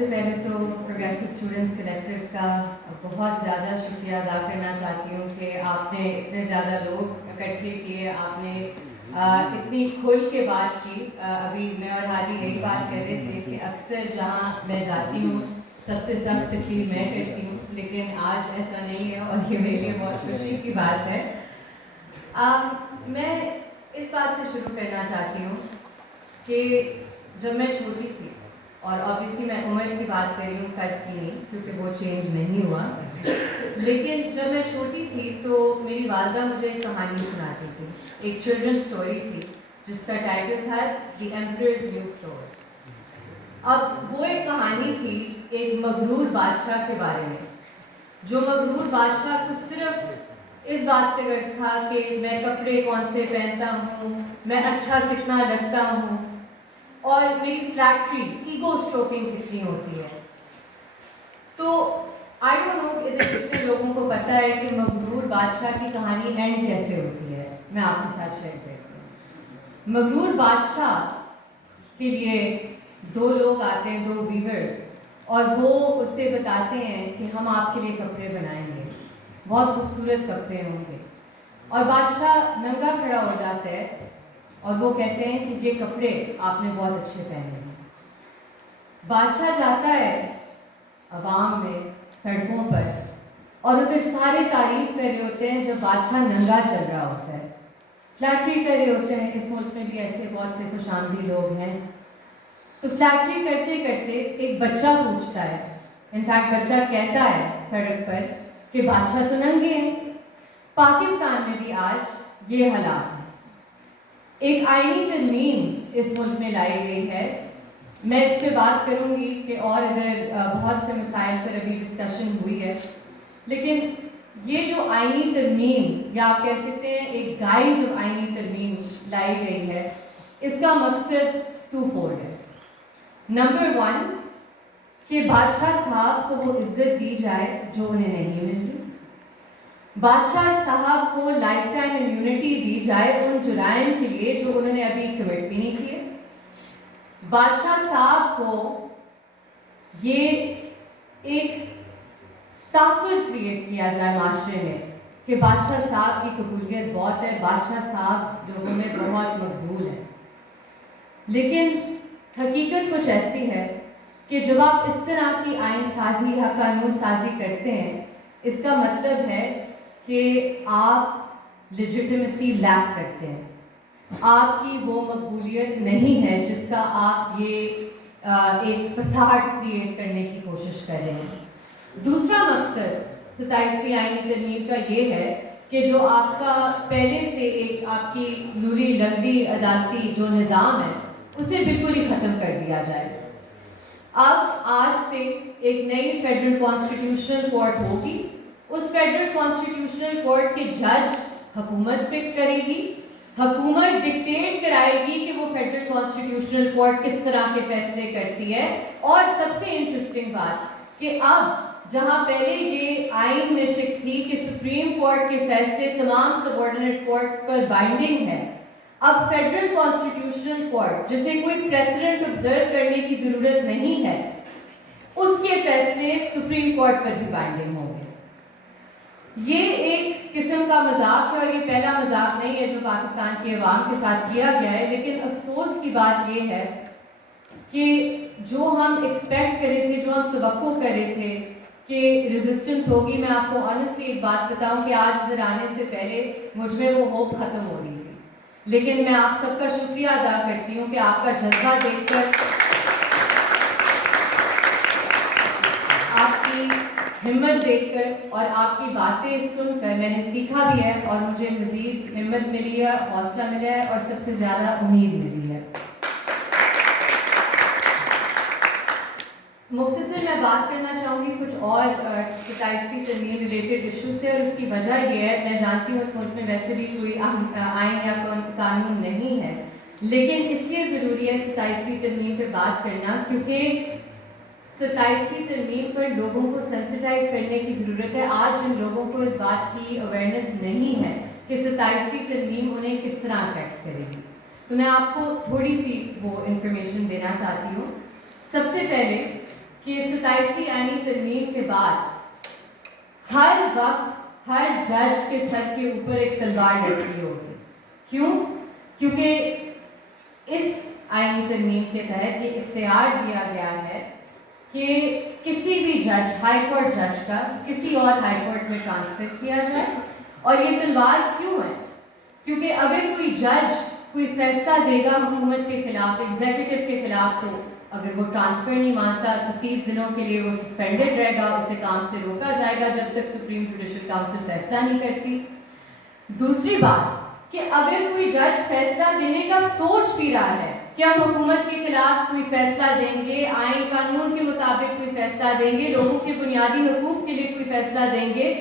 سے پہلے تو پروگریسو اسٹوڈنٹس کلیکٹیو کا بہت زیادہ شکریہ ادا کرنا چاہتی ہوں کہ آپ نے اتنے زیادہ لوگ اکٹھے کیے، آپ نے اتنی کھل کے بات کی. ابھی میں اور ہادی یہی بات کر رہے تھے کہ اکثر جہاں میں جاتی ہوں سب سے سخت تقریر میں کرتی ہوں، لیکن آج ایسا نہیں ہے اور یہ میرے لیے بہت خوشی کی بات ہے. میں اس بات سے شروع کرنا چاہتی ہوں کہ جب میں چھوٹی تھی، اور آبویسلی میں عمر کی بات کر رہی ہوں، قد کی نہیں، کیونکہ وہ چینج نہیں ہوا، لیکن جب میں چھوٹی تھی تو میری والدہ مجھے ایک کہانی سناتی تھی. ایک چلڈرن اسٹوری تھی جس کا ٹائٹل تھا دی ایمپررز نیو کلوتھس. اب وہ ایک کہانی تھی ایک مغرور بادشاہ کے بارے میں، جو مغرور بادشاہ کو صرف اس بات سے غرض تھا کہ میں کپڑے کون سے پہنتا ہوں، میں اچھا کتنا لگتا ہوں، اور میری فلیکٹری ایگو اسٹروکنگ کتنی ہوتی ہے. تو آئی ڈونٹ نو ادھر کتنے لوگوں کو پتہ ہے کہ مغرور بادشاہ کی کہانی اینڈ کیسے ہوتی ہے. میں آپ کے ساتھ شیئر کرتی ہوں. مغرور بادشاہ کے لیے دو لوگ آتے ہیں، دو ویورز، اور وہ اس سے بتاتے ہیں کہ ہم آپ کے لیے کپڑے بنائیں گے، بہت خوبصورت کپڑے ہوں گے. اور بادشاہ ننگا کھڑا ہو جاتا ہے اور وہ کہتے ہیں کہ یہ کپڑے آپ نے بہت اچھے پہنے ہیں. بادشاہ جاتا ہے عوام میں، سڑکوں پر، اور ادھر سارے تعریف کر رہے ہوتے ہیں جب بادشاہ ننگا چل رہا ہوتا ہے، فلیکٹری کر رہے ہوتے ہیں. اس ملک میں بھی ایسے بہت سے خوش آمدید لوگ ہیں. تو فلیکٹری کرتے کرتے ایک بچہ پوچھتا ہے، انفیکٹ بچہ کہتا ہے سڑک پر کہ بادشاہ تو ننگے ہیں. پاکستان میں بھی آج یہ حالات ہے. ایک آئینی ترمیم اس ملک میں لائی گئی ہے. میں اس پہ بات کروں گی کہ اور ادھر بہت سے مسائل پر ابھی ڈسکشن ہوئی ہے، لیکن یہ جو آئینی ترمیم، یا آپ کہہ سکتے ہیں ایک گائز آف آئینی ترمیم لائی گئی ہے، اس کا مقصد ٹو فولڈ ہے. نمبر 1 کہ بادشاہ صاحب کو وہ عزت دی جائے جو انہیں نہیں ملتی. بادشاہ صاحب کو لائف ٹائم امیونٹی دی جائے ان جرائم کے لیے جو انہوں نے ابھی کمٹ بھی نہیں کیے. بادشاہ صاحب کو یہ ایک تاثر کریٹ کیا جائے معاشرے میں کہ بادشاہ صاحب کی قبولیت بہت ہے، بادشاہ صاحب لوگوں میں بہت مقبول ہے. لیکن حقیقت کچھ ایسی ہے کہ جب آپ اس طرح کی آئین سازی یا قانون سازی کرتے ہیں، اس کا مطلب ہے کہ آپ لیجٹمیسی لیک کرتے ہیں. آپ کی وہ مقبولیت نہیں ہے جس کا آپ یہ ایک فساد کریٹ کرنے کی کوشش کر رہے ہیں. دوسرا مقصد 27ویں آئینی ترمیم کا یہ ہے کہ جو آپ کا پہلے سے ایک آپ کی نوری لنگڑی عدالتی جو نظام ہے اسے بالکل ہی ختم کر دیا جائے. اب آج سے ایک نئی فیڈرل کانسٹیٹیوشنل کورٹ ہوگی. اس فیڈرل کانسٹیٹیوشنل کورٹ کے جج حکومت پک کرے گی. حکومت ڈکٹیٹ کرائے گی کہ وہ فیڈرل کانسٹیٹیوشنل کورٹ کس طرح کے فیصلے کرتی ہے. اور سب سے انٹرسٹنگ بات کہ اب جہاں پہلے یہ آئین میں شک تھی کہ سپریم کورٹ کے فیصلے تمام سبارڈینیٹ کورٹس پر بائنڈنگ ہے، اب فیڈرل کانسٹیٹیوشنل کورٹ جسے کوئی پریسیڈنٹ آبزرو کرنے کی ضرورت نہیں ہے، اس کے فیصلے سپریم کورٹ پر بھی بائنڈنگ ہوں گے. یہ ایک قسم کا مذاق ہے، اور یہ پہلا مذاق نہیں ہے جو پاکستان کے عوام کے ساتھ کیا گیا ہے. لیکن افسوس کی بات یہ ہے کہ جو ہم ایکسپیکٹ کر رہے تھے، جو ہم توقع کر رہے تھے کہ ریزسٹنس ہوگی، میں آپ کو آنیسٹلی ایک بات بتاؤں کہ آج ادھر آنے سے پہلے مجھ میں وہ ہوپ ختم ہو رہی تھی. لیکن میں آپ سب کا شکریہ ادا کرتی ہوں کہ آپ کا جذبہ دیکھ کر، آپ کی ہمت دیکھ کر اور آپ کی باتیں سن کر میں نے سیکھا بھی ہے، اور مجھے مزید ہمت ملی ہے، حوصلہ ملا ہے، اور سب سے زیادہ امید ملی ہے. مختصر میں بات کرنا چاہوں گی کچھ اور 27ویں ترمیم ریلیٹڈ ایشو سے، اور اس کی وجہ یہ ہے، میں جانتی ہوں اس ملک میں ویسے بھی کوئی آئین یا قانون نہیں ہے، لیکن اس لیے ضروری ہے 27ویں ترمیم پہ بات کرنا کیونکہ 27ویں ترمیم پر لوگوں کو سینسٹائز کرنے کی ضرورت ہے. آج جن لوگوں کو اس بات کی اویئرنیس نہیں ہے کہ 27ویں ترمیم انہیں کس طرح افیکٹ کرے گی، تو میں آپ کو تھوڑی سی وہ انفارمیشن دینا چاہتی ہوں. سب سے پہلے کہ 27ویں آئینی ترمیم کے بعد ہر وقت ہر جج کے سر کے اوپر ایک تلوار لٹکی ہوگی. کیوں؟ کیونکہ اس آئینی ترمیم کے تحت یہ اختیار دیا گیا ہے کہ کسی بھی جج، ہائی کورٹ جج کا کسی اور ہائی کورٹ میں ٹرانسفر کیا جائے. اور یہ تلوار کیوں ہے؟ کیونکہ اگر کوئی جج کوئی فیصلہ دے گا حکومت کے خلاف، ایگزیکٹو کے خلاف، تو اگر وہ ٹرانسفر نہیں مانتا تو 30 دنوں کے لیے وہ سسپینڈڈ رہے گا، اسے کام سے روکا جائے گا جب تک سپریم جوڈیشل کاؤنسل فیصلہ نہیں کرتی. دوسری بات کہ اگر کوئی جج فیصلہ دینے کا سوچ بھی رہا ہے کہ ہم حکومت کے خلاف کوئی فیصلہ دیں گے، آئین قانون کے مطابق کوئی فیصلہ دیں گے، لوگوں کے بنیادی حقوق کے لیے کوئی فیصلہ دیں گے،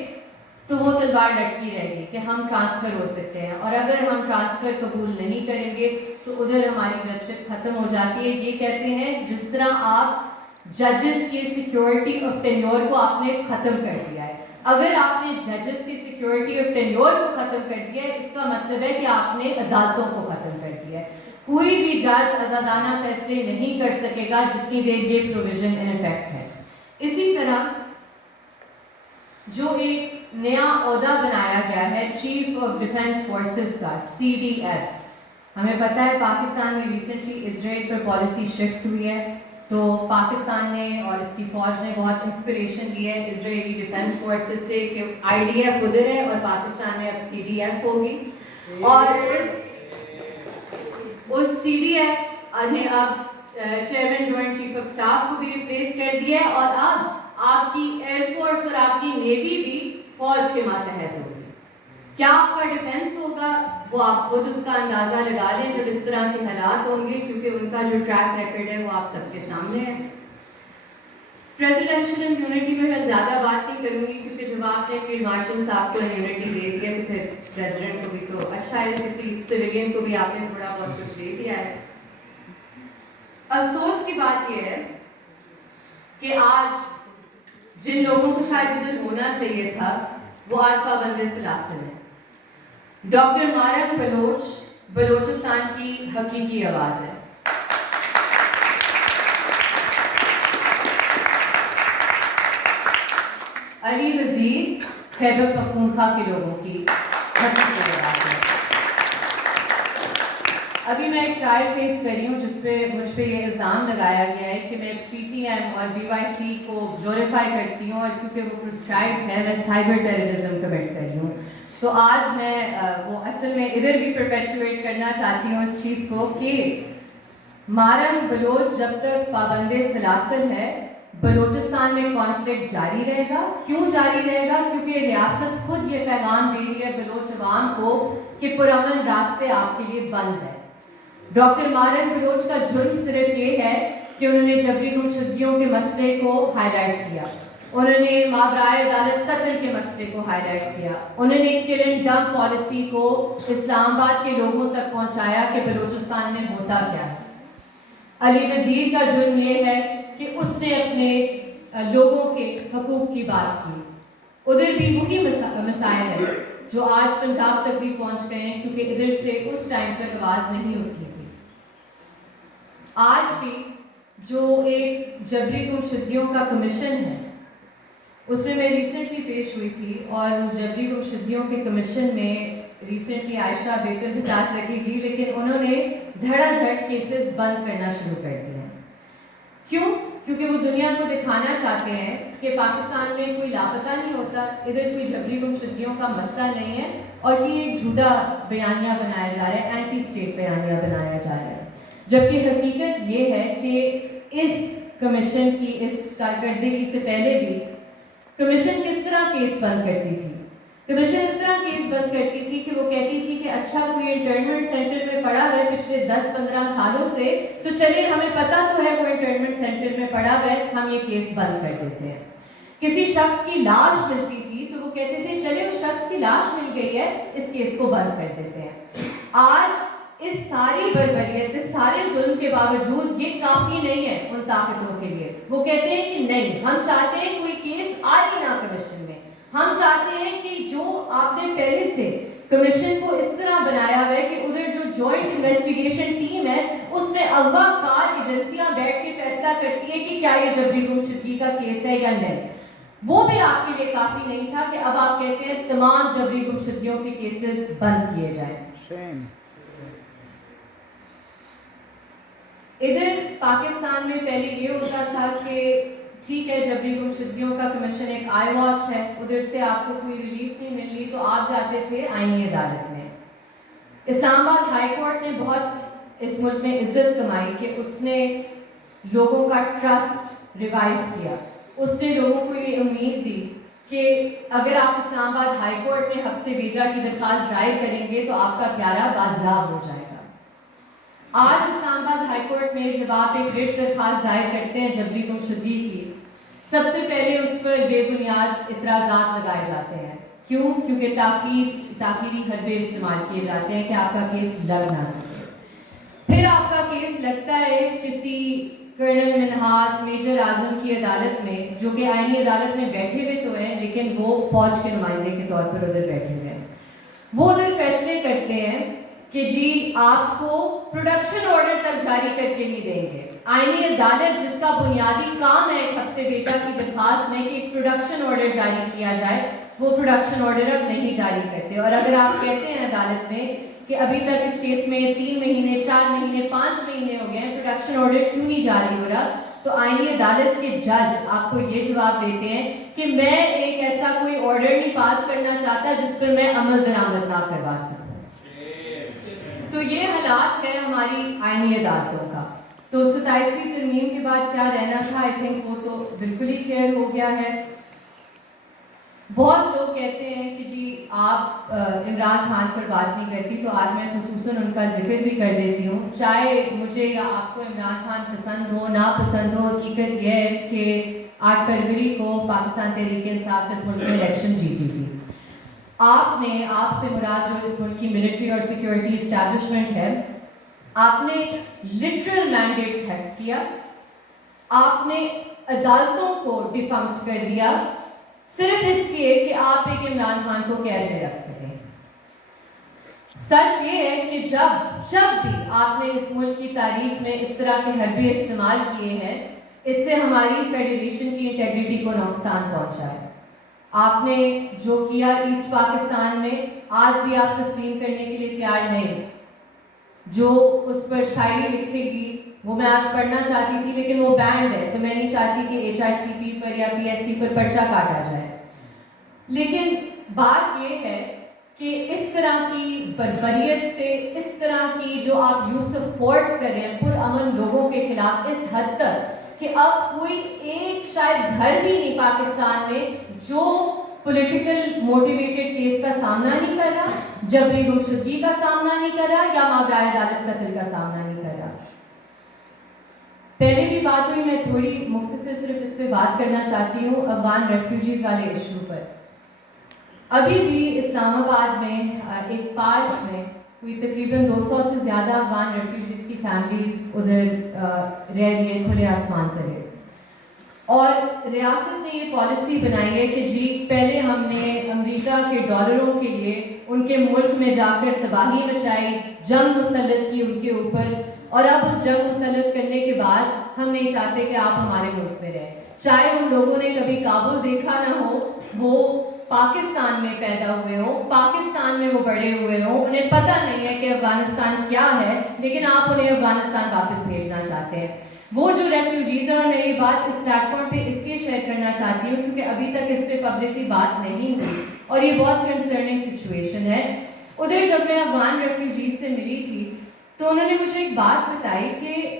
تو وہ تلوار لٹکی رہے گی کہ ہم ٹرانسفر ہو سکتے ہیں. اور اگر ہم ٹرانسفر قبول نہیں کریں گے تو ادھر ہماری ججشپ ختم ہو جاتی ہے. یہ کہتے ہیں جس طرح آپ ججز کی سیکیورٹی آف ٹینیور کو آپ نے ختم کر دیا ہے. اگر آپ نے ججز کی سیکیورٹی آف ٹینیور کو ختم کر دیا ہے، اس کا مطلب ہے کہ آپ نے عدالتوں کو ختم کر دیا ہے. کوئی بھی جج آزادانہ فیصلے نہیں کر سکے گا جتنی دیر یہ پروویژن ان افیکٹ ہے. اسی طرح جو ایک نیا عہدہ بنایا گیا ہے چیف آف ڈیفینس فورسز کا، CDF. ہمیں پتہ ہے پاکستان میں ریسنٹلی اسرائیل پر پالیسی شفٹ ہوئی ہے، تو پاکستان نے اور اس کی فوج نے بہت انسپریشن لی ہے اسرائیلی ڈیفینس فورسز سے کہ IDF ادھر ہے اور پاکستان میں اب CDF ہوگی. اور اس CDF نے اب chairman joint chief of staff کو بھی ریپلیس کر دیا ہے، اور اب آپ کی ایئر فورس اور آپ کی نیوی بھی فوج کے ماتحت ہوگی. کیا آپ کا ڈیفینس ہوگا وہ آپ خود اس کا اندازہ لگا لیں جب اس طرح کے حالات ہوں گے، کیونکہ ان کا جو ٹریک ریکارڈ ہے وہ آپ سب کے سامنے ہے. پریزیڈینشیل امیونٹی میں میں زیادہ بات نہیں کروں گی، کیونکہ جب آپ نے فیلڈ مارشل صاحب کو امیونٹی دے دیا تو پھر پریزیڈنٹ کو بھی تو اچھا ہے، کسی سویلین کو بھی آپ نے تھوڑا بہت کچھ دے دیا ہے. افسوس کی بات یہ ہے کہ آج جن لوگوں کو شاید ادھر ہونا چاہیے تھا وہ آج پابند سلاسل ہیں. ڈاکٹر مارن بلوچ بلوچستان کی حقیقی آواز ہے. علی وزیر خیبر پختونخوا کے لوگوں کی حقیقی آواز ہے. ابھی میں ایک ٹرائل فیس کر رہی ہوں جس پہ مجھ پہ یہ الزام لگایا گیا ہے کہ میں PTM اور BYC کو گلوریفائی کرتی ہوں، اور کیونکہ وہ پرسکرائب ہے میں سائبر ٹیررزم کمٹ کر رہی ہوں. تو آج میں وہ اصل میں ادھر بھی پرپیچویٹ کرنا چاہتی ہوں اس چیز کو کہ مارن بلوچ جب تک پابند سلاسل ہے بلوچستان میں کانفلکٹ جاری رہے گا. کیوں جاری رہے گا؟ کیونکہ ریاست خود یہ پیغام دے رہی ہے بلوچ عوام کو کہ پرامن راستے آپ کے لیے بند ہے. ڈاکٹر مارن بلوچ کا جرم صرف یہ ہے کہ انہوں نے جبری گمشدگیوں کے مسئلے کو ہائی لائٹ کیا، انہوں نے ماورائے عدالت قتل کے مسئلے کو ہائی لائٹ کیا، انہوں نے کل اینڈ ڈمپ پالیسی کو اسلام آباد کے لوگوں تک پہنچایا کہ بلوچستان میں ہوتا کیا ہے. علی وزیر کا جرم یہ ہے کہ اس نے اپنے لوگوں کے حقوق کی بات کی. ادھر بھی وہی مسائل ہیں جو آج پنجاب تک بھی پہنچ گئے ہیں، کیونکہ ادھر سے اس ٹائم پر آواز نہیں اٹھی تھی. آج بھی جو ایک جبری گمشدگیوں کا کمیشن ہے اس میں ریسنٹلی پیش ہوئی تھی، اور اس جبری گمشدگیوں کے کمیشن میں ریسنٹلی عائشہ بیگم بتاس رکھی گئی، لیکن انہوں نے دھڑا دھڑ کیسز بند کرنا شروع کر دیے. کیوں؟ کیونکہ وہ دنیا کو دکھانا چاہتے ہیں کہ پاکستان میں کوئی لاپتہ نہیں ہوتا، ادھر کوئی جبری گمشدگیوں کا مسئلہ نہیں ہے، اور کہ ایک جھوٹا بیانیہ بنایا جا رہا ہے، اینٹی اسٹیٹ بیانیہ بنایا جا رہا ہے. جبکہ حقیقت یہ ہے کہ اس کمیشن کی اس کارکردگی سے پہلے بھی کمیشن کس طرح کیس بند کرتی تھی. کمیشن اس طرح کیس بند کرتی تھی کہ وہ کہتی تھی کہ اچھا کوئی انٹرنمنٹ سینٹر میں پڑا ہے پچھلے 10-15 سالوں سے، تو چلیے ہمیں پتہ تو ہے وہ انٹرنمنٹ سینٹر میں پڑا ہے، ہم یہ کیس بند کر دیتے ہیں. کسی شخص کی لاش ملتی تھی تو وہ کہتے تھے چلیے اس شخص کی لاش مل گئی ہے، اس کیس کو بند کر دیتے ہیں. آج اس ساری بربریت، اس سارے ظلم کے باوجود یہ کافی نہیں ہے ان طاقتوں کے لیے. وہ کہتے ہیں کہ نہیں، ہم چاہتے ہیں کوئی کیس آئے ہی نہ کمیشن میں. ہم چاہتے ہیں کہ جو آپ نے پہلے سے کمیشن کو اس طرح بنایا ہوا ہے کہ ادھر جو جوائنٹ انویسٹیگیشن ٹیم ہے اس میں اغوا کار ایجنسیاں بیٹھ کے فیصلہ کرتی ہے کہ کیا یہ جبری گمشدگی کا کیس ہے یا نہیں. وہ بھی آپ کے لیے کافی نہیں تھا کہ اب آپ کہتے ہیں تمام جبری گمشدگیوں کے کیسز بند کیے جائیں. ادھر پاکستان میں پہلے یہ ہوتا تھا کہ ٹھیک ہے جبری گمشدگیوں کا کمیشن ایک آئی واش ہے, ادھر سے آپ کو کوئی ریلیف نہیں مل رہی تو آپ جاتے تھے آئینی عدالت میں. اسلام آباد ہائی کورٹ نے بہت اس ملک میں عزت کمائی کہ اس نے لوگوں کا ٹرسٹ ریوائیو کیا. اس نے لوگوں کو یہ امید دی کہ اگر آپ اسلام آباد ہائی کورٹ میں حبس بیجا کی درخواست دائر کریں گے تو آپ کا پیارا بازیاب ہو جائے گا. آج اسلام آباد ہائی کورٹ میں جب آپ ایک ریٹ درخواست دائر کرتے ہیں جبری گمشدگی کی, سب سے پہلے اس پر بے بنیاد اعتراضات لگائے جاتے ہیں. کیوں؟ کیونکہ تاخیری حربے استعمال کیے جاتے ہیں کہ آپ کا کیس لگ نہ سکے. پھر آپ کا کیس لگتا ہے کسی کرنل منہاس میجر اعظم کی عدالت میں, جو کہ آئینی عدالت میں بیٹھے ہوئے تو ہیں لیکن وہ فوج کے نمائندے کے طور پر ادھر بیٹھے ہوئے ہیں. وہ ادھر فیصلے کرتے ہیں کہ جی آپ کو پروڈکشن آرڈر تک جاری کر کے نہیں دیں گے. آئینی عدالت جس کا بنیادی کام ہے حبس بیجا کی درخواست میں کہ ایک پروڈکشن آرڈر جاری کیا جائے, وہ پروڈکشن آرڈر اب نہیں جاری کرتے. اور اگر آپ کہتے ہیں عدالت میں کہ ابھی تک اس کیس میں 3 مہینے 4 مہینے 5 مہینے ہو گئے ہیں, پروڈکشن آرڈر کیوں نہیں جاری ہو رہا, تو آئینی عدالت کے جج آپ کو یہ جواب دیتے ہیں کہ میں ایک ایسا کوئی آرڈر نہیں پاس کرنا چاہتا جس پر میں عمل درآمد نہ کروا سکوں. تو یہ حالات ہے ہماری آئینی عدالتوں کا. تو 27ویں ترمیم کے بعد کیا رہنا تھا, آئی تھنک وہ تو بالکل ہی کلیئر ہو گیا ہے. بہت لوگ کہتے ہیں کہ جی آپ عمران خان پر بات نہیں کرتی, تو آج میں خصوصاً ان کا ذکر بھی کر دیتی ہوں. چاہے مجھے یا آپ کو عمران خان پسند ہو نا پسند ہو, حقیقت یہ ہے کہ 8 فروری کو پاکستان تحریک انصاف اس ملک میں الیکشن جیتی تھی. آپ نے, آپ سے مراد جو اس ملک کی ملٹری اور سیکیورٹی اسٹیبلشمنٹ ہے, آپ نے لٹرل مینڈیٹ تھیفٹ کیا. آپ نے عدالتوں کو ڈیفنکٹ کر دیا صرف اس لیے کہ آپ ایک عمران خان کو قید میں رکھ سکیں. سچ یہ ہے کہ جب بھی آپ نے اس ملک کی تاریخ میں اس طرح کے حربے استعمال کیے ہیں, اس سے ہماری فیڈریشن کی انٹیگریٹی کو نقصان پہنچا ہے. آپ نے جو کیا ایسٹ پاکستان میں, آج بھی آپ تسلیم کرنے کے لیے تیار نہیں. جو اس پر شاعری لکھے گی وہ میں آج پڑھنا چاہتی تھی لیکن وہ بینڈ ہے, تو میں نہیں چاہتی کہ HRCP پر یا PSC پر پرچہ کاٹا جائے. لیکن بات یہ ہے کہ اس طرح کی بربریت سے, اس طرح کی جو آپ یوز آف فورس کریں پرامن لوگوں کے خلاف اس حد تک کہ اب کوئی ایک شاید گھر بھی نہیں پاکستان میں جو پولیٹیکل موٹیویٹڈ کیس کا سامنا نہیں کر رہا, جبری گمشدگی کا سامنا نہیں کر رہا, یا ماورائے عدالت قتل کا سامنا نہیں کر رہا. پہلے بھی بات ہوئی, میں تھوڑی مختصر صرف اس پہ بات کرنا چاہتی ہوں, افغان ریفیوجیز والے ایشو پر. ابھی بھی اسلام آباد میں ایک پارک میں کوئی تقریباً 200 سے زیادہ افغان ریفیوجیز کی فیملیز ادھر رہ رہی ہیں کھلے آسمان تلے. اور ریاست نے یہ پالیسی بنائی ہے کہ جی پہلے ہم نے امریکہ کے ڈالروں کے لیے ان کے ملک میں جا کر تباہی مچائی, جنگ مسلط کی ان کے اوپر, اور اب اس جنگ مسلط کرنے کے بعد ہم نہیں چاہتے کہ آپ ہمارے ملک میں رہیں. چاہے ان لوگوں نے کبھی کابل دیکھا نہ ہو, وہ پاکستان میں پیدا ہوئے ہوں, پاکستان میں وہ بڑے ہوئے ہوں, انہیں پتہ نہیں ہے کہ افغانستان کیا ہے, لیکن آپ انہیں افغانستان واپس بھیجنا چاہتے ہیں. وہ جو ریفیوجیز ہیں, اور میں یہ بات اس پلیٹ فارم پہ اس لیے شیئر کرنا چاہتی ہوں کیونکہ ابھی تک اس پہ پبلکلی بات نہیں ہوئی اور یہ بہت کنسرننگ سچویشن ہے. ادھر جب میں افغان ریفیوجیز سے ملی تھی تو انہوں نے مجھے ایک بات بتائی کہ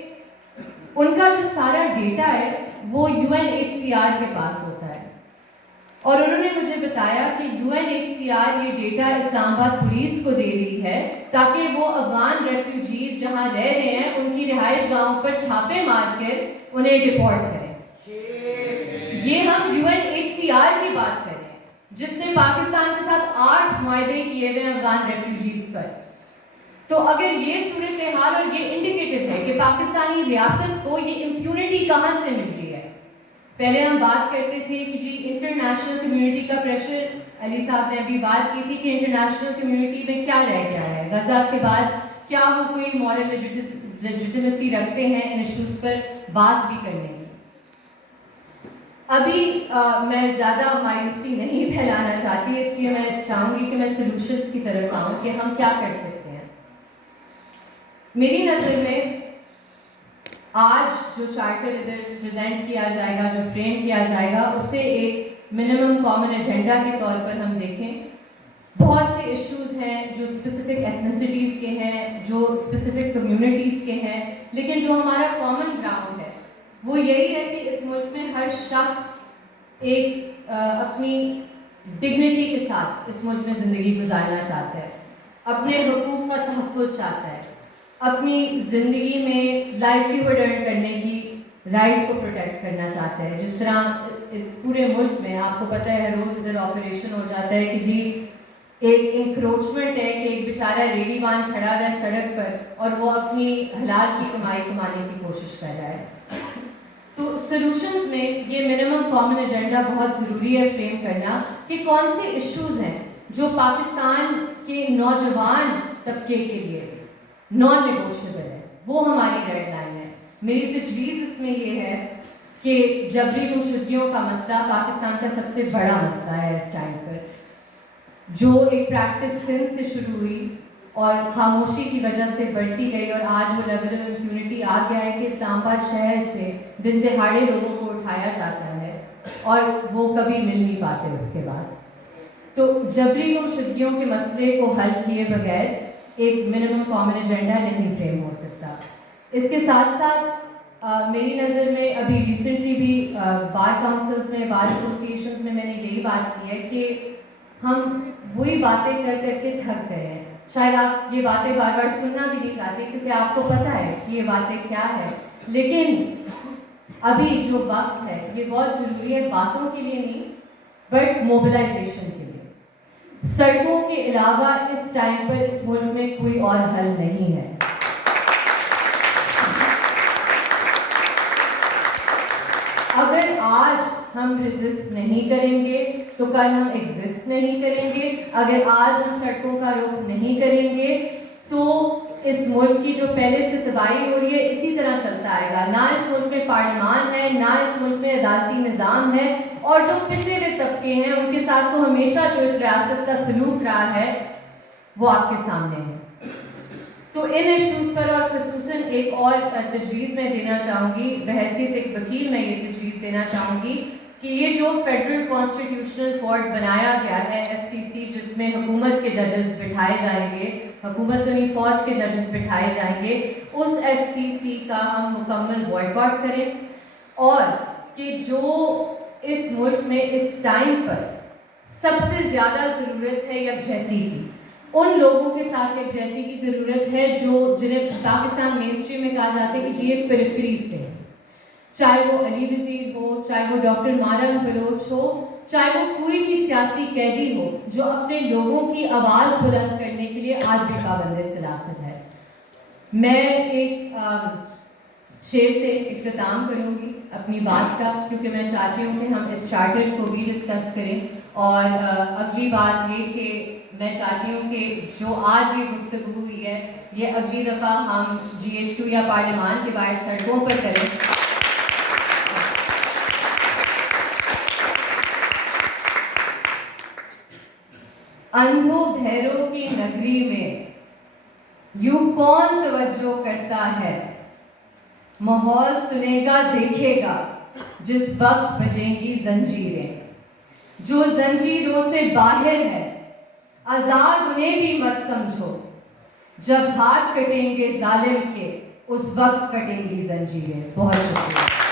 ان کا جو سارا ڈیٹا ہے وہ UNHCR کے پاس ہوتا ہے, اور انہوں نے مجھے بتایا کہ UNHCR یہ ڈیٹا اسلام آباد پولیس کو دے رہی ہے تاکہ وہ افغان ریفیوجیز جہاں رہ رہے ہیں ان کی رہائش گاہوں پر چھاپے مار کر انہیں ڈپورٹ کریں. یہ ہم UNHCR کی بات کریں جس نے پاکستان کے ساتھ 8 معاہدے کیے ہوئے ہیں افغان ریفیوجیز پر. تو اگر یہ صورتحال اور یہ انڈیکیٹو ہے کہ پاکستانی ریاست کو یہ امپیونٹی کہاں سے مل رہی ہے. پہلے ہم بات کرتے تھے کہ جی انٹرنیشنل کمیونٹی کا پریشر, علی صاحب نے ابھی بات کی تھی کہ انٹرنیشنل کمیونٹی میں کیا رہ گیا ہے, غزہ کے بعد کیا وہ کوئی مورل لیجیٹمیسی رکھتے ہیں ان ایشوز پر بات بھی کرنے کی. ابھی میں زیادہ مایوسی نہیں پھیلانا چاہتی، اس لیے میں چاہوں گی کہ میں سلوشنز کی طرف آؤں کہ ہم کیا کر سکتے ہیں. میری نظر میں آج جو چارٹر ادھر پریزنٹ کیا جائے گا، جو فریم کیا جائے گا، اسے ایک منیمم کامن ایجنڈا کے طور پر ہم دیکھیں. بہت سے ایشوز ہیں جو اسپیسیفک ایتھنیسٹیز کے ہیں، جو اسپیسیفک کمیونٹیز کے ہیں، لیکن جو ہمارا کامن گراؤنڈ ہے وہ یہی ہے کہ اس ملک میں ہر شخص ایک اپنی ڈگنیٹی کے ساتھ اس ملک میں زندگی گزارنا چاہتا ہے، اپنے حقوق کا تحفظ چاہتا ہے، اپنی زندگی میں لائیولیہوڈ ارن کرنے کی رائٹ کو پروٹیکٹ کرنا چاہتا ہے. جس طرح اس پورے ملک میں آپ کو پتہ ہے روز ادھر آپریشن ہو جاتا ہے کہ جی ایک انکروچمنٹ ہے کہ ایک بیچارہ ریڈی وان کھڑا ہے سڑک پر اور وہ اپنی حلال کی کمائی کمانے کی کوشش کر رہا ہے. تو سلوشنز میں یہ منیمم کامن ایجنڈا بہت ضروری ہے فریم کرنا کہ کون سے ایشوز ہیں جو پاکستان کے نوجوان طبقے کے لیے نان نیگوشیبل ہے، وہ ہماری ریڈ لائن ہے. میری تجویز اس میں یہ ہے کہ جبری گمشدگیوں کا مسئلہ پاکستان کا سب سے بڑا مسئلہ ہے اس ٹائم پر، جو ایک پریکٹس سندھ سے شروع ہوئی اور خاموشی کی وجہ سے بڑھتی گئی اور آج وہ لیول آف امپیونٹی آ گیا ہے کہ اسلام آباد شہر سے دن دہاڑے لوگوں کو اٹھایا جاتا ہے اور وہ کبھی مل نہیں پاتے اس کے بعد. تو جبری گمشدگیوں کے مسئلے کو حل کیے بغیر ایک منیمم کامن ایجنڈا نہیں فریم ہو سکتا. اس کے ساتھ ساتھ میری نظر میں ابھی ریسنٹلی بھی بار کاؤنسلز میں، بار ایسوسیشنز میں نے یہی بات کی ہے کہ ہم وہی باتیں کر کر کے تھک گئے ہیں. شاید آپ یہ باتیں بار بار سننا بھی نہیں چاہتے کیونکہ آپ کو پتہ ہے کہ یہ باتیں کیا ہے، لیکن ابھی جو وقت ہے یہ بہت ضروری ہے باتوں کے لیے نہیں بٹ موبلائزیشن کے لیے. سڑکوں کے علاوہ اس ٹائم پر اس ملک میں کوئی اور حل نہیں ہے. اگر آج ہم ریزسٹ نہیں کریں گے تو کل ہم ایگزسٹ نہیں کریں گے. اگر آج ہم سڑکوں کا رخ نہیں کریں گے تو اس ملک کی جو پہلے سے تباہی ہو رہی ہے اسی طرح چلتا آئے گا. نہ اس ملک میں پارلیمان ہے، نہ اس ملک میں عدالتی نظام ہے، اور جو پسے ہوئے طبقے ہیں ان کے ساتھ تو ہمیشہ جو اس ریاست کا سلوک رہا ہے وہ آپ کے سامنے ہے. تو ان ایشوز پر اور خصوصاً ایک اور تجویز میں دینا چاہوں گی، بحیثیت ایک وکیل میں یہ تجویز دینا چاہوں گی کہ یہ جو فیڈرل کانسٹیٹیوشنل کورٹ بنایا گیا ہے FCC، جس میں حکومت کے ججز بٹھائے جائیں گے، حکومت تو نہیں فوج کے ججز بٹھائے جائیں گے، اس FCC کا ہم مکمل بوائیکاٹ کریں. اور کہ جو اس ملک میں اس ٹائم پر سب سے زیادہ ضرورت ہے یکجہتی کی، ان لوگوں کے ساتھ یکجہتی کی ضرورت ہے جنہیں پاکستان مین اسٹریم میں کہا جاتا ہے کہ جی یہ پیریفری سے ہیں. چاہے وہ علی وزیر ہو، چاہے وہ ڈاکٹر مارم بلوچ ہو، چاہے وہ کوئی بھی سیاسی قیدی ہو جو اپنے لوگوں کی آواز بلند کرنے کے لیے آج بھی پابند سیاست ہے. میں ایک شعر سے اختتام کروں گی اپنی بات کا، کیونکہ میں چاہتی ہوں کہ ہم اس چارٹر کو بھی ڈسکس کریں. اور اگلی بات یہ کہ میں چاہتی ہوں کہ جو آج یہ گفتگو ہوئی ہے یہ اگلی دفعہ ہم GH2 یا پارلیمان کے باہر سڑکوں پر کریں. اندھوں بہروں کی نگری میں یوں کون توجہ کرتا ہے، ماحول سنے گا دیکھے گا جس وقت بجیں گی زنجیریں. جو زنجیروں سے باہر ہے آزاد انہیں بھی مت سمجھو، جب ہاتھ کٹیں گے ظالم کے اس وقت کٹیں گی زنجیریں. بہت شکریہ.